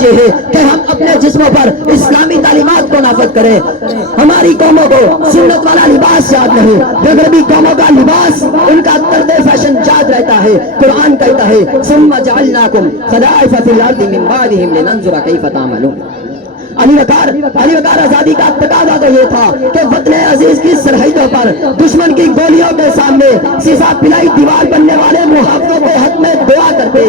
تقاضا یہ ہے کہ ہم اپنے جسموں پر اسلامی تعلیمات کو نافذ کریں. ہماری قوموں کو سنت والا لباس یاد نہیں، مغربی قوموں کا لباس، ان کا طرز فیشن یاد رہتا ہے. قرآن کہتا ہے ثم جعلناکم خلائف فی الارض من بعدہم لننظر کیف تعملون. علی وقار آزادی کا تقاضا تو یہ تھا کہ وطن عزیز کی سرحدوں پر دشمن کی گولیوں کے سامنے سیسا پلائی دیوار بننے والے محافظوں کے حق میں دعا کرتے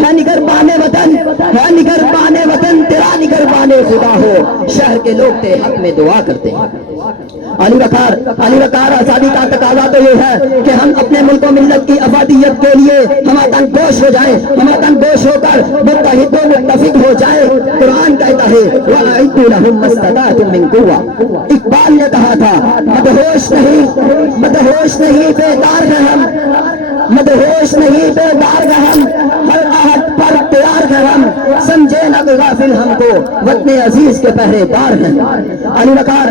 ہے نگربان وطن، ہے نگربان وطن تیرا نگربان خدا ہو. شہر کے لوگ تھے حق میں دعا کرتے ہیں. علی وقار آزادی کا تقاضا تو یہ ہے کہ ہم اپنے ملک و ملت کی افادیت کے لیے ہم تن گوش ہو جائیں، ہم تن گوش ہو کر متحد و متفق ہو جائیں. قرآن کہتا ہے وَأَعِدُّوا لَهُم مَّا اسْتَطَعْتُم مِّن قُوَّةٍ. اقبال نے کہا تھا مدہوش نہیں بیدار ہیں ہم، مدہوش نہیں بیدار ہیں ہم، ہر آہٹ پر تیار ہیں ہم، سمجھے نہ غافل ہم کو وطن عزیز کے پہرے دار ہیں. علی وقار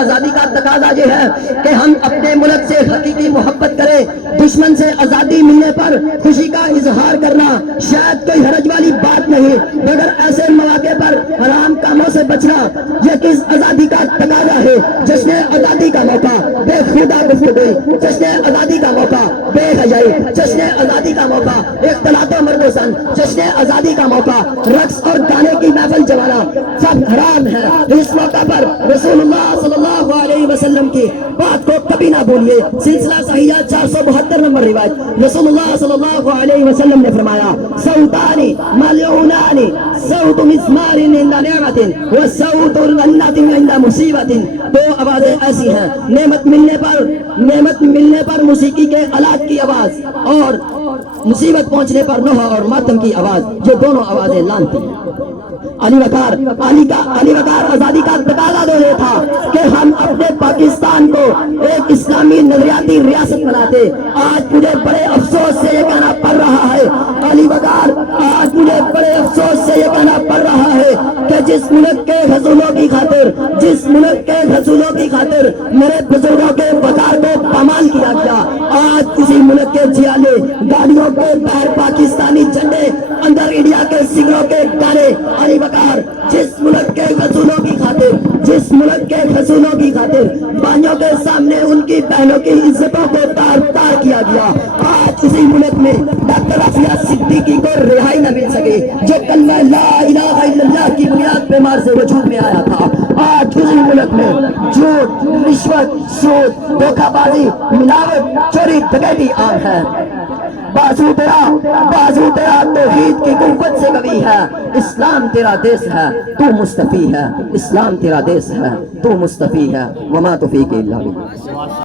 آزادی کا تقاضا یہ ہے کہ ہم اپنے ملک سے حقیقی محبت کریں. دشمن سے آزادی ملنے پر خوشی کا اظہار کرنا شاید کوئی حرج والی بات نہیں، مگر ایسے مواقع پر حرام کاموں سے بچنا یہ کس آزادی کا تقاضا ہے؟ جشن آزادی کا موقع بے خدا گفتگو، جشن آزادی کا موقع بے حیائی، جشن آزادی کا موقع اختلاط و مرد و سن، جشن آزادی کا موقع رقص اور گانے کی محفل جمانا سب حرام ہے. اس موقع پر رسول اللہ صلی اللہ علیہ وسلم کی بات کو کبھی نہ بھولیے. سلسلہ صحیحہ 472 نمبر روایت، رسول اللہ صلی اللہ علیہ وسلم نے فرمایا صوتانی ملعونانی صوت مسمار عند نعمت و صوت رنت عند مصیبت. دو آوازیں ایسی ہیں، نعمت ملنے پر موسیقی کے آلات کی آواز اور مصیبت پہنچنے پر نوحہ اور ماتم کی آواز، یہ دونوں آوازیں لانتی ہیں. علی وقار آزادی کا تقاضا تو یہ تھا کہ ہم اپنے پاکستان کو ایک اسلامی نظریاتی ریاست بناتے. آج مجھے بڑے افسوس سے یہ کہنا پڑ رہا ہے علی وقار، آج مجھے بڑے افسوس سے یہ کہنا پڑ رہا ہے کہ جس ملک کے حصولوں کی خاطر میرے بزرگوں کے وقار کو پامال کیا گیا، آج اسی ملک کے جھیالے گاڑیوں کے باہر پاکستانی جھنڈے، اندر انڈیا کے سنگروں کے گانے. علی وقار جس ملک کے حصولوں کی خاطر بانیوں کے سامنے ان کی بہنوں کی عزتوں کو تار تار کیا گیا، آج اسی ملک میں ڈاکٹر عافیہ صدیقی کو رہائی نہ مل سکے جو کلمہ لا الہ الا اللہ کی بنیاد پہ مار سے وجود میں آیا تھا. آج اسی ملک میں جھوٹ، رشوت، سود، دھوکہ بازی، ملاوٹ، چوری، ڈکیتی عام ہے. بازو تیرا توحید کی قوت سے قوی ہے. اسلام تیرا دیس ہے تو مستفی ہے، اسلام تیرا دیس ہے تو مستفی ہے. وما توفیق الا باللہ.